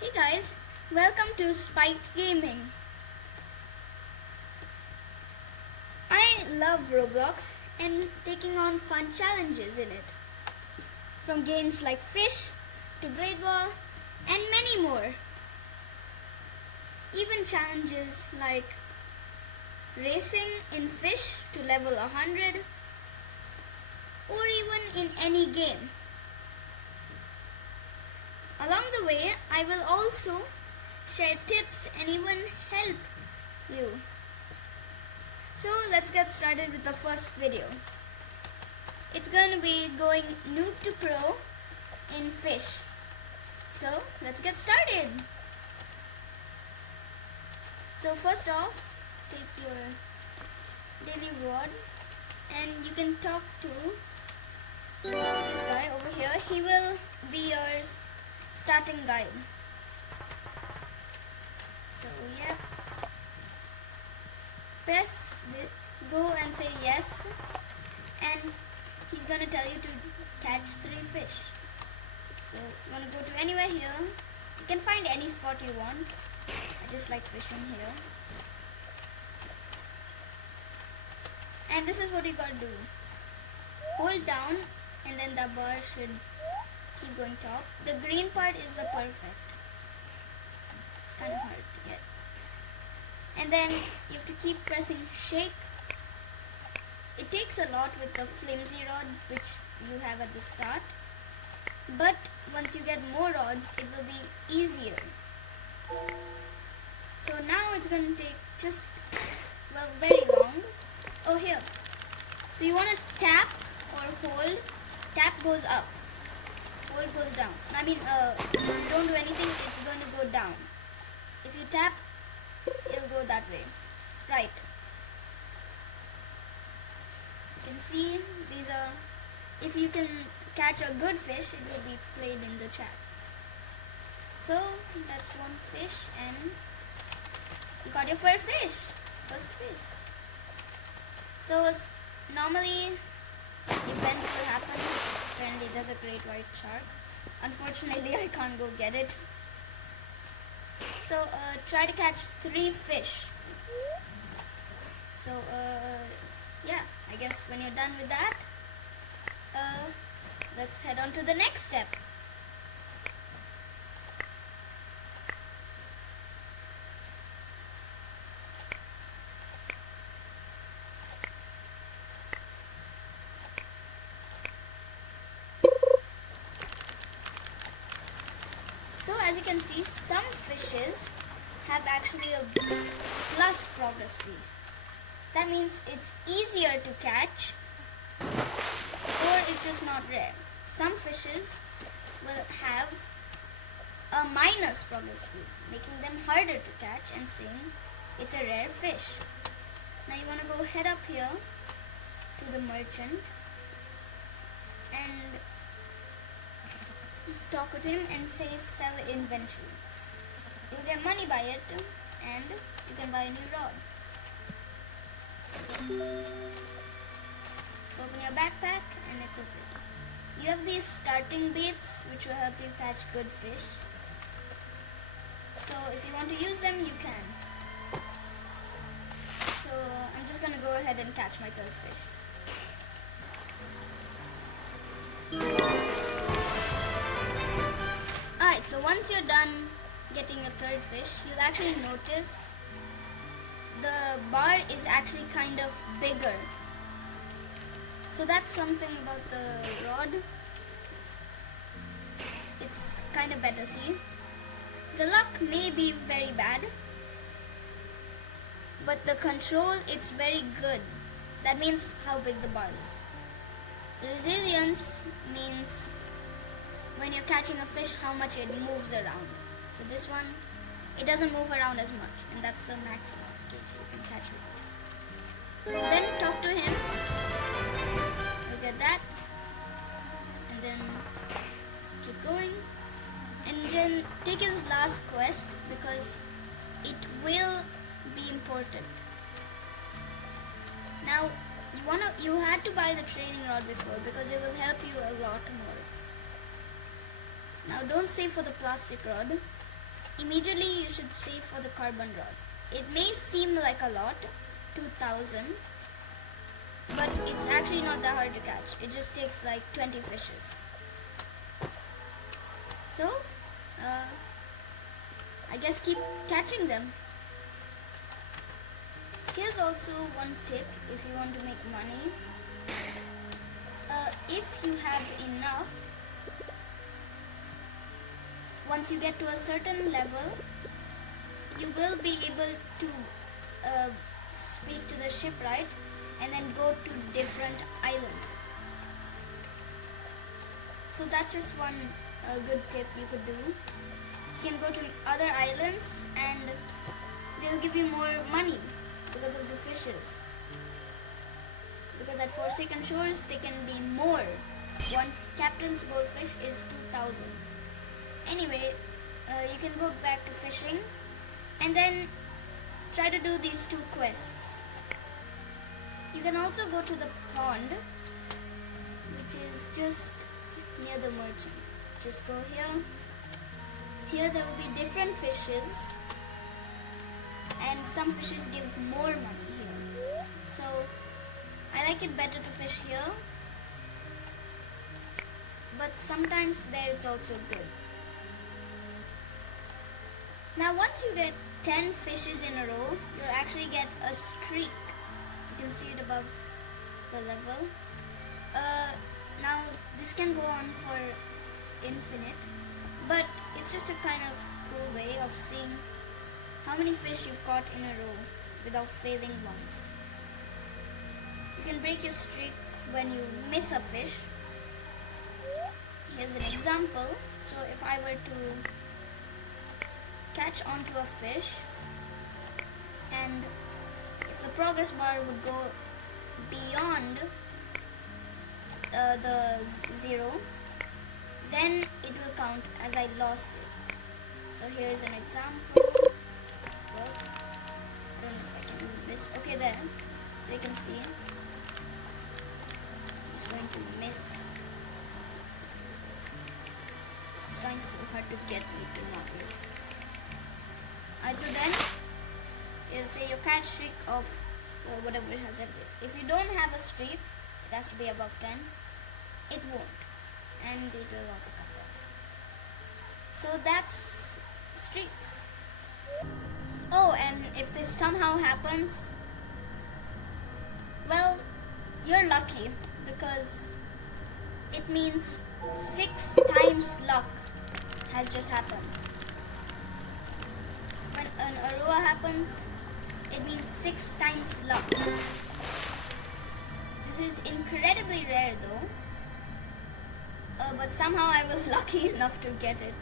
Hey guys, welcome to Spiked Gaming. I love Roblox and taking on fun challenges in it. From games like Fish to Blade Ball and many more. Even challenges like racing in Fish to level 100 or even in any game. Along the way, I will also share tips and even help you. So let's get started with the first video. It's going to be going Noob to Pro in Fish. So let's get started. So first off, take your daily reward and you can talk to this guy over here. He will be your starting guide. So yeah, go and say yes, and he's gonna tell you to catch 3 fish. So you wanna go to anywhere here. You can find any spot you want. I just like fishing here. And this is what you gotta do. Hold down and then the bar should keep going top. The green part is the perfect. It's kind of hard to get. And then you have to keep pressing shake. It takes a lot with the flimsy rod which you have at the start. But once you get more rods, it will be easier. So now it's going to take just, well, very long. Oh, here. So you want to tap or hold. Tap goes up. Hold goes down. I mean, don't do anything, it's going to go down. If you tap, it'll go that way. Right. You can see these are, if you can catch a good fish, it will be played in the chat. So, that's one fish and you got your first fish. So, normally events will happen. Apparently there's a great white shark. Unfortunately I can't go get it. So try to catch 3 fish. So yeah, I guess when you're done with that, let's head on to the next step. So as you can see, some fishes have actually a plus progress speed. That means it's easier to catch or it's just not rare. Some fishes will have a minus progress speed, making them harder to catch and saying it's a rare fish. Now you want to go head up here to the merchant and just talk with him and say sell inventory. You'll get money by it and you can buy a new rod. So open your backpack and equip it. You have these starting baits which will help you catch good fish. So if you want to use them, you can. So I'm just going to go ahead and catch my 3rd fish. Alright, so once you're done getting your 3rd fish, you'll actually notice the bar is actually kind of bigger. So that's something about the rod. It's kind of better, see? The luck may be very bad, but the control, it's very good. That means how big the bar is. The resilience means when you're catching a fish, how much it moves around. So this one, it doesn't move around as much, and that's the maximum of kg you can catch with it. So then talk to him. You'll get that, and then keep going, and then take his last quest because it will be important. Now you had to buy the training rod before because it will help you a lot more. Now don't save for the plastic rod. immediately you should save for the carbon rod. It may seem like a lot, 2000, but it's actually not that hard to catch. It just takes like 20 fishes. So, I guess keep catching them. Here's also one tip if you want to make money. If you have enough, once you get to a certain level, you will be able to speak to the shipwright and then go to different islands. So that's just one good tip you could do. You can go to other islands and they'll give you more money because of the fishes. Because at Forsaken Shores they can be more. One captain's goldfish is 2000. Anyway, you can go back to fishing and then try to do these two quests. You can also go to the pond, which is just near the merchant. Just go here. Here there will be different fishes, and some fishes give more money here. So I like it better to fish here, but sometimes there it's also good. Now once you get 10 fishes in a row, you'll actually get a streak. You can see it above the level. Now this can go on for infinite, but it's just a kind of cool way of seeing how many fish you've caught in a row without failing once. You can break your streak when you miss a fish. Here's an example. So if I were to catch onto a fish, and if the progress bar would go beyond the 0, then it will count as I lost it. So here's an example. Well, I don't know if I can move this. Okay, there. So you can see I'm just going to miss. It's trying so hard to get me to not miss. Alright, so then it'll say your catch streak of whatever it has ended. If you don't have a streak, it has to be above 10. It won't, and it will also come down. So that's streaks. Oh, and if this somehow happens, well, you're lucky, because it means 6 times luck has just happened. When an Aurora happens, it means 6 times luck. This is incredibly rare though, but somehow I was lucky enough to get it.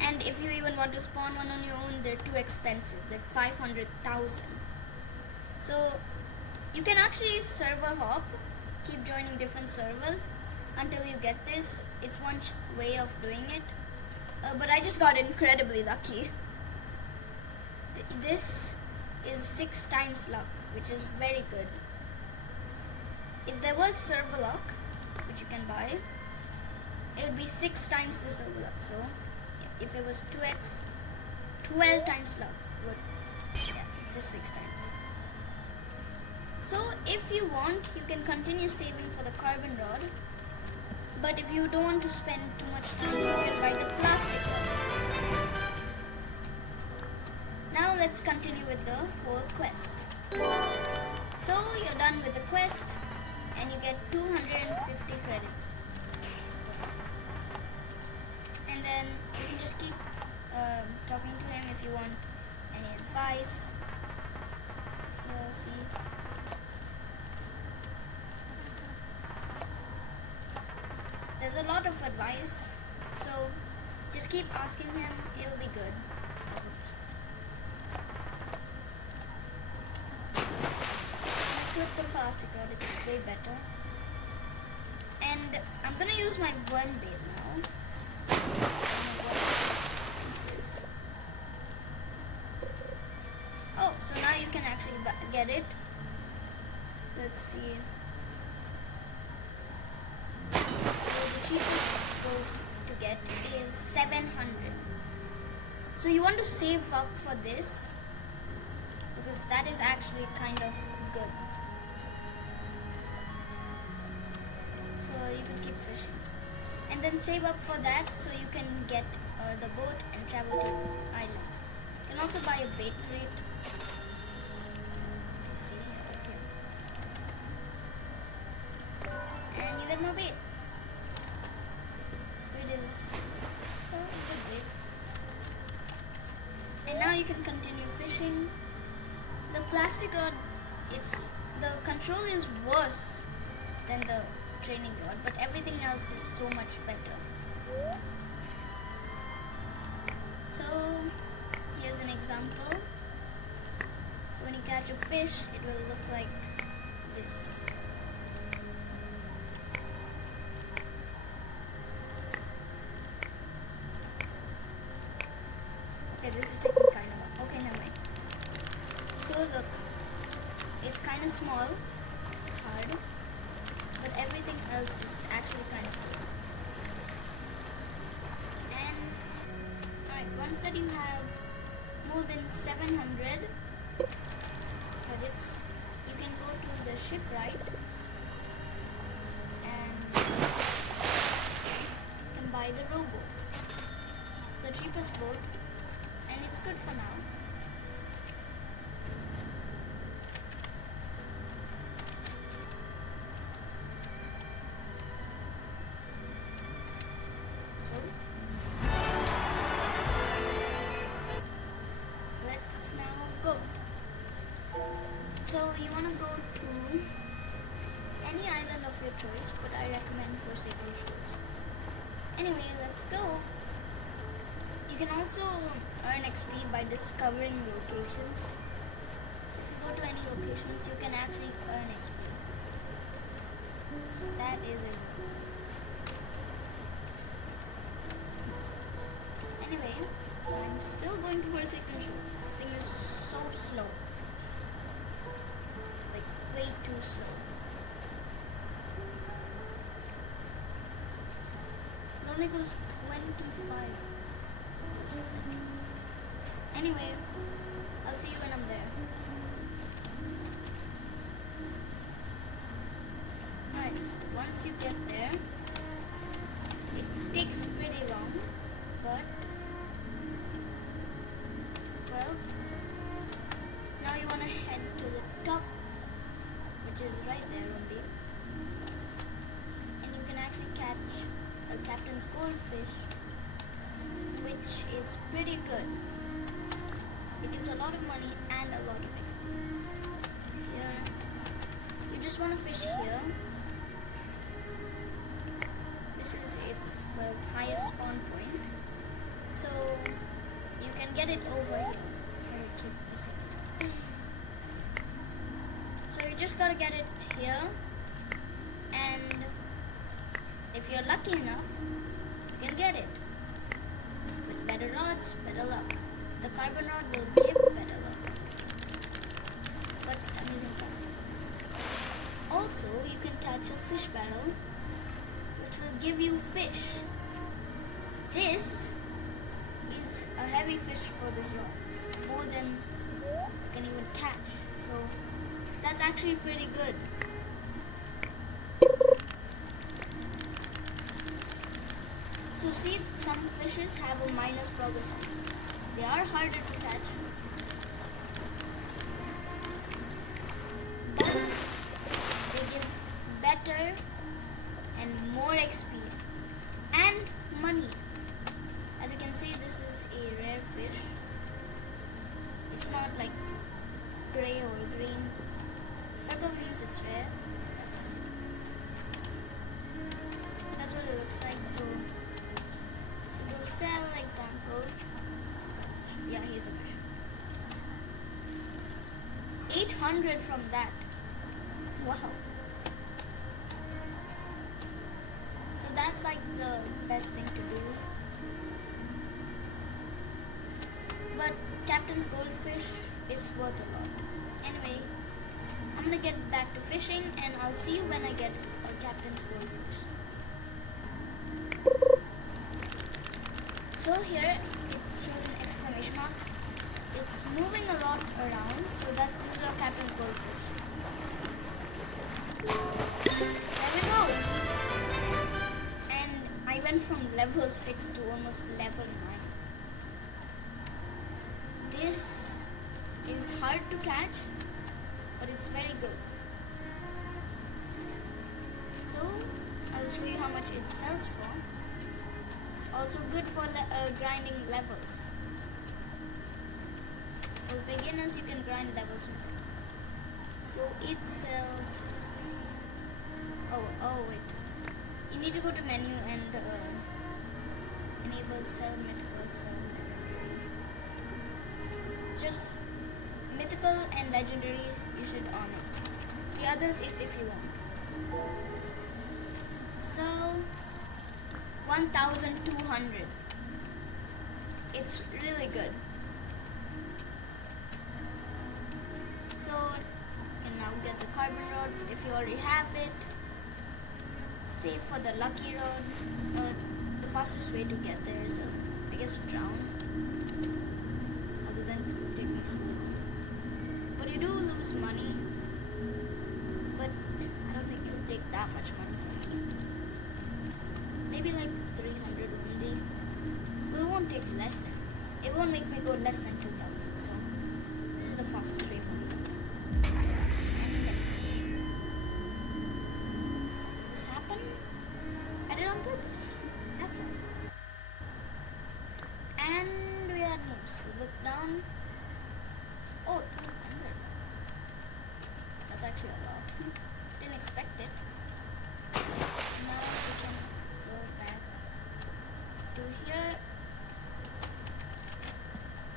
And if you even want to spawn one on your own, they're too expensive. They're 500,000. So you can actually server hop, keep joining different servers until you get this. It's one way of doing it, but I just got incredibly lucky. This is 6 times luck, which is very good. If there was server luck, which you can buy, it would be 6 times the server luck. So if it was 2x, 12 times luck. But yeah, it's just 6 times. So if you want, you can continue saving for the carbon rod, but if you don't want to spend too much time, you can buy the plastic rod. Now let's continue with the whole quest. So you're done with the quest and you get 250 credits. And then you can just keep talking to him if you want any advice. So here, see. There's a lot of advice, so just keep asking him, it'll be good. I took the plastic rod, it's way better. And I'm gonna use my worm bait now. I don't know what this is. Oh, so now you can actually get it. Let's see. So the cheapest boat to get is 700. So you want to save up for this because that is actually kind of good. So you could keep fishing and then save up for that so you can get the boat and travel to islands. You can also buy a bait crate. You can see here, right here. And you get more bait. Squid is good bait. And now you can continue fishing. The plastic rod, the control is worse than the training rod, but everything else is so much better. So here's an example. So when you catch a fish, it will look like this. Okay, this is taking kind of long. Okay, never mind. So look, it's kind of small, it's hard, but everything else is actually kind of cool. And alright, once that you have more than 700 credits, you can go to the shipwright and you can buy the rowboat, the cheapest boat, and it's good for now. So let's now go. So you want to go to any island of your choice, but I recommend Forsaken Shores. Anyway, let's go. You can also earn XP by discovering locations. So if you go to any locations, you can actually earn XP. That is it. Anyway, I'm still going to Forsaken Shores. This thing is so slow. Like, way too slow. It only goes 25%. Anyway, I'll see you when I'm there. Alright, so once you get there, it takes pretty long, but well, now you want to head to the top, which is right there only, and you can actually catch a captain's goldfish, which is pretty good. It gives a lot of money and a lot of XP. So here, you just want to fish here. This is its highest spawn point. So you can get it over here. So you just gotta get it here, and if you're lucky enough, you can get it. With better rods, better luck. The carbon rod will give better luck, but I'm using plastic. Also, you can catch a fish barrel, which will give you fish. This is a heavy fish for this rod, more than you can even catch. So that's actually pretty good. So see, some fishes have a minus progress speed. They are harder to catch, but they give better and more XP and money. As you can see, this is a rare fish. It's not like gray or green. Purple means it's rare. That's what it looks like. So you go sell example. Yeah, here's the mission. 800 from that. Wow. So that's like the best thing to do. But Captain's Goldfish is worth a lot. Anyway, I'm gonna get back to fishing and I'll see you when I get a Captain's Goldfish. So here it shows an exclamation mark. It's moving a lot around, so this is a captain goldfish. There we go. And I went from level 6 to almost level 9. This is hard to catch, but it's very good. So I'll show you how much it sells for. It's also good for grinding levels. For beginners, you can grind levels with it. So it sells. Oh wait. You need to go to menu and enable sell mythical, sell legendary. Just mythical and legendary, you should on it. The others, it's if you want. So 1,200. It's really good. So you can now get the carbon rod if you already have it. Save for the lucky rod. The fastest way to get there is, I guess, drown. Other than taking so long. But you do lose money. But I don't think it'll take that much money from me. Maybe like 300 only. But it won't take less than. It won't make me go less than 2,000. So this is the fastest way for me. And how does this happen? I did it on purpose. That's all. And we are Noob. So look down. Oh, 200. That's actually a lot. Didn't expect it. Now we can go back to here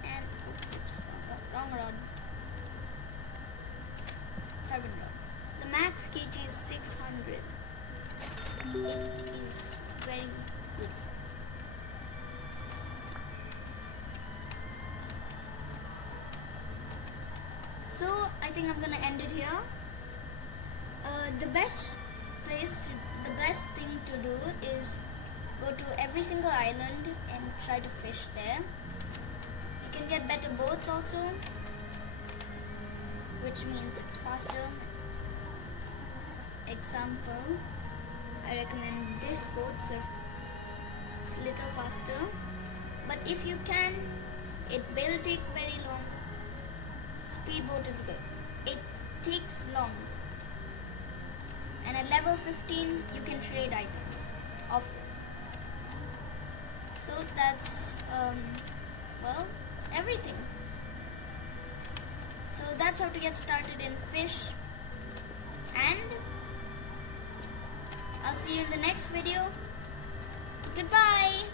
and oops, wrong rod. Carbon rod. The max kg is 600. It is very good. So I think I'm gonna end it here. The best thing to do is go to every single island and try to fish there. You can get better boats also, which means it's faster. Example, I recommend this boat, so it's a little faster. But if you can, it will take very long. Speedboat is good. It takes long. And at level 15, you can trade items often. So that's, well, everything. So that's how to get started in Fish. And I'll see you in the next video. Goodbye.